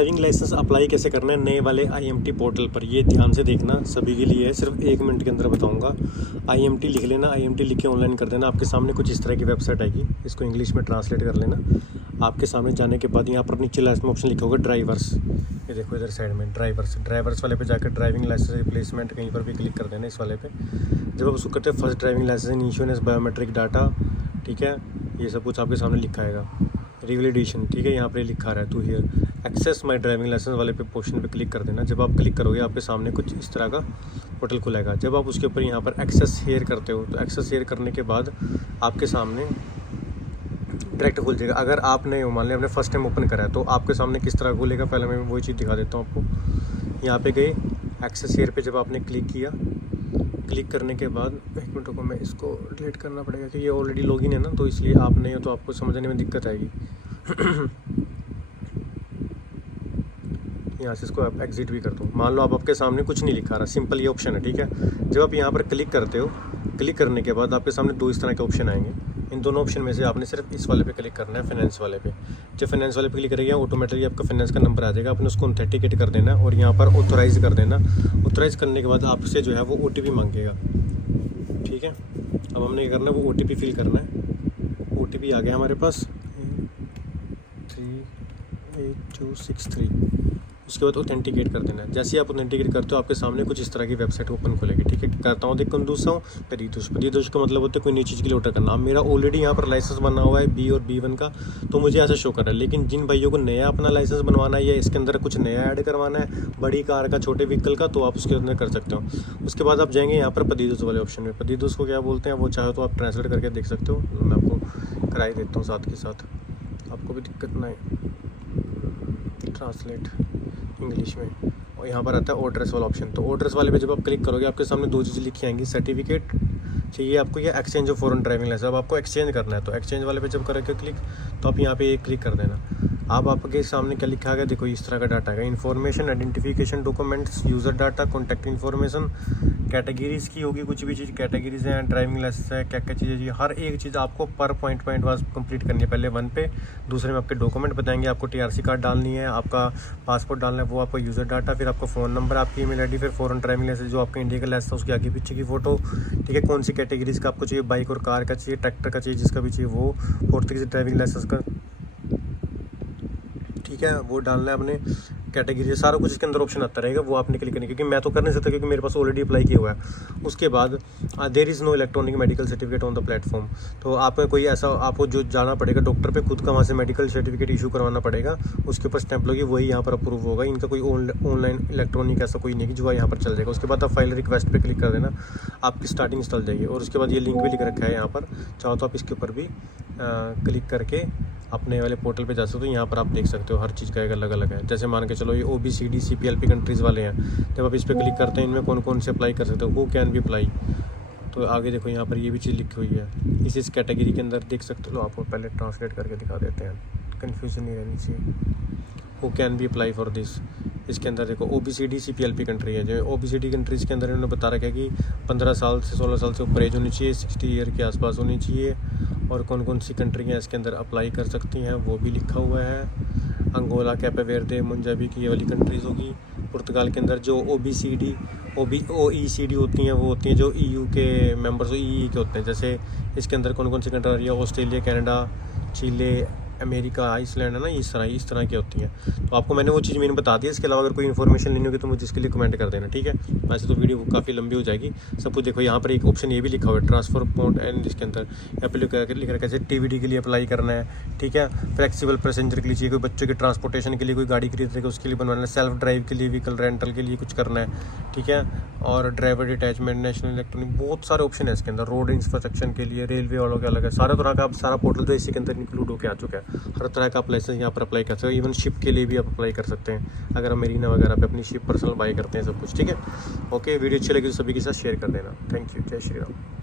Driving licence apply कैसे करना है नए वाले IMT पोर्टल पर, ये ध्यान से देखना, सभी के लिए है, सिर्फ 1 मिनट के अंदर बताऊंगा। IMT लिख लेना, IMT लिख के ऑनलाइन कर देना। आपके सामने कुछ इस तरह की वेबसाइट आएगी, इसको इंग्लिश में ट्रांसलेट कर लेना। आपके सामने जाने के बाद यहाँ पर नीचे लास्ट में ऑप्शन लिखा होगा ड्राइवर्स, ये देखो इधर साइड में ड्राइवर्स वाले पे जाकर ड्राइविंग लाइसेंस रिप्लेसमेंट कहीं पर भी क्लिक कर देना, इस वाले पे। जब आप उसको करते हैं first driving licence insurance biometric data, ठीक है, ये सब कुछ आपके सामने लिखा आएगा। रिवैलिडेशन, ठीक है, यहाँ पे लिखा रहा है to hear access my driving licence वाले पे पोर्शन पे क्लिक कर देना। जब आप क्लिक करोगे आपके सामने कुछ इस तरह का पोर्टल खुलेगा। जब आप उसके ऊपर यहाँ पर एक्सेस हेयर करते हो तो एक्सेस हेयर करने के बाद आपके सामने डायरेक्ट खुल जाएगा। अगर आपने मान लिया आपने फर्स्ट टाइम ओपन करा है तो आपके सामने किस तरह खुलेगा, पहले मैं वही चीज़ दिखा देता हूँ आपको। यहाँ पे गए एक्सेस हेयर पे जब आपने क्लिक किया, क्लिक करने के बाद 1 मिनट को मैं इसको डिलीट करना पड़ेगा कि ये ऑलरेडी लॉगिन है ना, तो इसलिए आप नहीं हो तो आपको समझने में दिक्कत आएगी। यहाँ से इसको आप एग्जिट भी कर दो। मान लो आपके सामने कुछ नहीं लिखा रहा, सिंपल ये ऑप्शन है, ठीक है। जब आप यहाँ पर क्लिक करते हो, क्लिक करने के बाद आपके सामने 2 इस तरह के ऑप्शन आएंगे। इन दोनों ऑप्शन में से आपने सिर्फ इस वाले पे क्लिक करना है, फाइनेंस वाले पे। जब फाइनेंस वाले पे क्लिक करेंगे ऑटोमेटिकली आपका फाइनेंस का नंबर आ जाएगा, आपने उसको ऑथेंटिकेट कर देना और यहाँ पर ऑथोराइज कर देना। ऑथोराइज करने के बाद आपसे जो है वो OTP मांगेगा, ठीक है। अब हमने क्या करना है, वो OTP फिल करना है। OTP आ गया हमारे पास 38263। उसके बाद ऑथेंटिकेट कर देना है। जैसे ही आप ऑथेंटिकेट करते हो आपके सामने कुछ इस तरह की वेबसाइट ओपन खोलेगी, ठीक है। करता हूँ देखो दूसरा हूँ परिदोष का मतलब होता है कोई नई चीज़ के लिए ऑर्डर करना। मेरा ऑलरेडी यहाँ पर लाइसेंस बना हुआ है B और B1 का, तो मुझे ऐसा शो कर रहा है। लेकिन जिन भाइयों को नया अपना लाइसेंस बनवाना है या इसके अंदर कुछ नया ऐड करवाना है, बड़ी कार का छोटे व्हीकल का, तो आप उसके अंदर कर सकते हो। उसके बाद आप जाएंगे यहाँ पर परिदोष वाले ऑप्शन में। परिदोष को क्या बोलते हैं वो चाहे तो आप ट्रांसलेट करके देख सकते हो, मैं आपको कराई देता हूँ साथ के साथ, आपको भी दिक्कत ना है। ट्रांसलेट इंग्लिश में, और यहाँ पर आता है ऑर्डर्स वाला ऑप्शन। तो ऑर्डर्स वाले पे जब आप क्लिक करोगे आपके सामने 2 चीज़ें लिखी आएंगी, सर्टिफिकेट चाहिए आपको या exchange of foreign driving licence. अब आपको एक्सचेंज करना है तो एक्सचेंज वाले पे जब करोगे क्लिक तो आप यहाँ पे एक क्लिक कर देना। अब आपके सामने क्या लिखा गया देखो, इस तरह का डाटा है, information, identification documents, user data, contact information, categories की होगी कुछ भी चीज़, कैटेगरीज हैं, ड्राइविंग लाइसेंस है, क्या क्या चीज़ें चाहिए, हर एक चीज़ आपको पर पॉइंट वाइज कंप्लीट करनी है। पहले 1 पे, दूसरे में आपके डॉक्यूमेंट बताएंगे, आपको TRC कार्ड डालनी है, आपका पासपोर्ट डालना है, वो आपका यूज़र डाटा, फिर आपका फ़ोन नंबर, आपकी ईमेल ID, फिर फॉरेन ड्राइविंग लाइसेंस जो आपका इंडिया का लाइसेंस उसकी आगे पीछे की फ़ोटो, ठीक है। कौन सी कैटेगरीज का आपको चाहिए, बाइक और कार का चाहिए, ट्रैक्टर का चाहिए, जिसका भी चाहिए वो, पोर्तुगीज ड्राइविंग लाइसेंस का, ठीक है, वो डालना है अपने कैटेगरी। सारा कुछ इसके अंदर ऑप्शन आता रहेगा, वो आपने क्लिक करनी, क्योंकि मैं तो कर नहीं सकता क्योंकि मेरे पास ऑलरेडी अप्लाई किया हुआ है। उसके बाद there is no electronic medical certificate on the platform, तो आपका कोई ऐसा आपको जो जाना पड़ेगा डॉक्टर पे खुद का, वहाँ से मेडिकल सर्टिफिकेट इशू करवाना पड़ेगा, उसके ऊपर स्टैंप लोगी, वही यहाँ पर अप्रूव होगा। इनका कोई ऑनलाइन इलेक्ट्रॉनिक ऐसा कोई नहीं कि जो यहाँ पर चल जाएगा। उसके बाद आप फाइल रिक्वेस्ट पे क्लिक कर देना, आपकी स्टार्टिंग चल जाएगी। और उसके बाद ये लिंक भी लिख रखा है यहाँ पर, चाहो तो आप इसके ऊपर भी क्लिक करके अपने वाले पोर्टल पे जा सकते हो। यहाँ पर आप देख सकते हो हर चीज़ का एक अलग अलग है। जैसे मान के चलो ये OBCD CPLP कंट्रीज़ वाले हैं, जब आप इस पर क्लिक करते हैं इनमें कौन कौन से अप्लाई कर सकते हो, हु कैन बी अप्लाई। तो आगे देखो यहाँ पर ये भी चीज़ लिखी हुई है, इस कैटेगरी के अंदर देख सकते हो। आपको पहले ट्रांसलेट करके दिखा देते हैं, कन्फ्यूजन नहीं रहनी चाहिए। Who can be apply for this, इसके अंदर देखो OBCD CPLP कंट्री है। जो OBCD कंट्रीज़ के अंदर इन्होंने बता रखा है कि 15 साल से 16 साल से ऊपर एज होनी चाहिए, 60 ईयर के आसपास होनी चाहिए, और कौन कौन सी कंट्रियाँ इसके अंदर अप्लाई कर सकती हैं वो भी लिखा हुआ है। अंगोला, कैपे वेर्दे, मुंजाबी की ये वाली कंट्रीज़ होगी। पुर्तगाल के अंदर जो OECD होती हैं वो होती हैं जो EU के मेंबर्स EE के होते हैं। जैसे इसके अंदर कौन कौन सी कंट्री आ रही है, ऑस्ट्रेलिया, कनाडा, चिले, अमेरिका, आइसलैंड है ना, इस तरह की होती हैं। तो आपको मैंने वो चीज़ मैंने बता दी। इसके अलावा अगर कोई इन्फॉर्मेशन लेनी होगी तो मुझे इसके लिए कमेंट कर देना, ठीक है। वैसे तो वीडियो काफ़ी लंबी हो जाएगी। सब कुछ देखो, यहाँ पर एक ऑप्शन ये भी लिखा हुआ है ट्रांसफर पॉइंट, एंड इसके अंदर यहाँ पर लिख रखा है कैसे TVD के लिए अप्लाई करना है, ठीक है। फ्लेक्सिबल पैसेंजर के लिए चाहिए, कोई बच्चों के ट्रांसपोर्टेशन के लिए कोई गाड़ी खरीद रहे उसके लिए बनवाना है, सेल्फ ड्राइव के लिए, व्हीकल रेंटल के लिए कुछ करना है, ठीक है। और ड्राइवर डिटैचमेंट, नेशनल इलेक्ट्रॉनिक, बहुत सारे ऑप्शन है इसके अंदर। रोड इंफ्रास्ट्रक्चर के लिए, रेलवे वालों के अलग है, सारा तरह का सारा पोर्टल जो इसी के अंदर इंक्लूड होकर आ चुका है। हर तरह का लाइसेंस यहाँ पर अप्लाई कर सकते हो। इवन शिप के लिए भी आप अप्लाई कर सकते हैं, अगर हम मरीना वगैरह पे अपनी शिप पर्सनल बाई करते हैं, सब कुछ, ठीक है। ओके, वीडियो अच्छी लगी तो सभी के साथ शेयर कर देना। थैंक यू, जय श्री राम।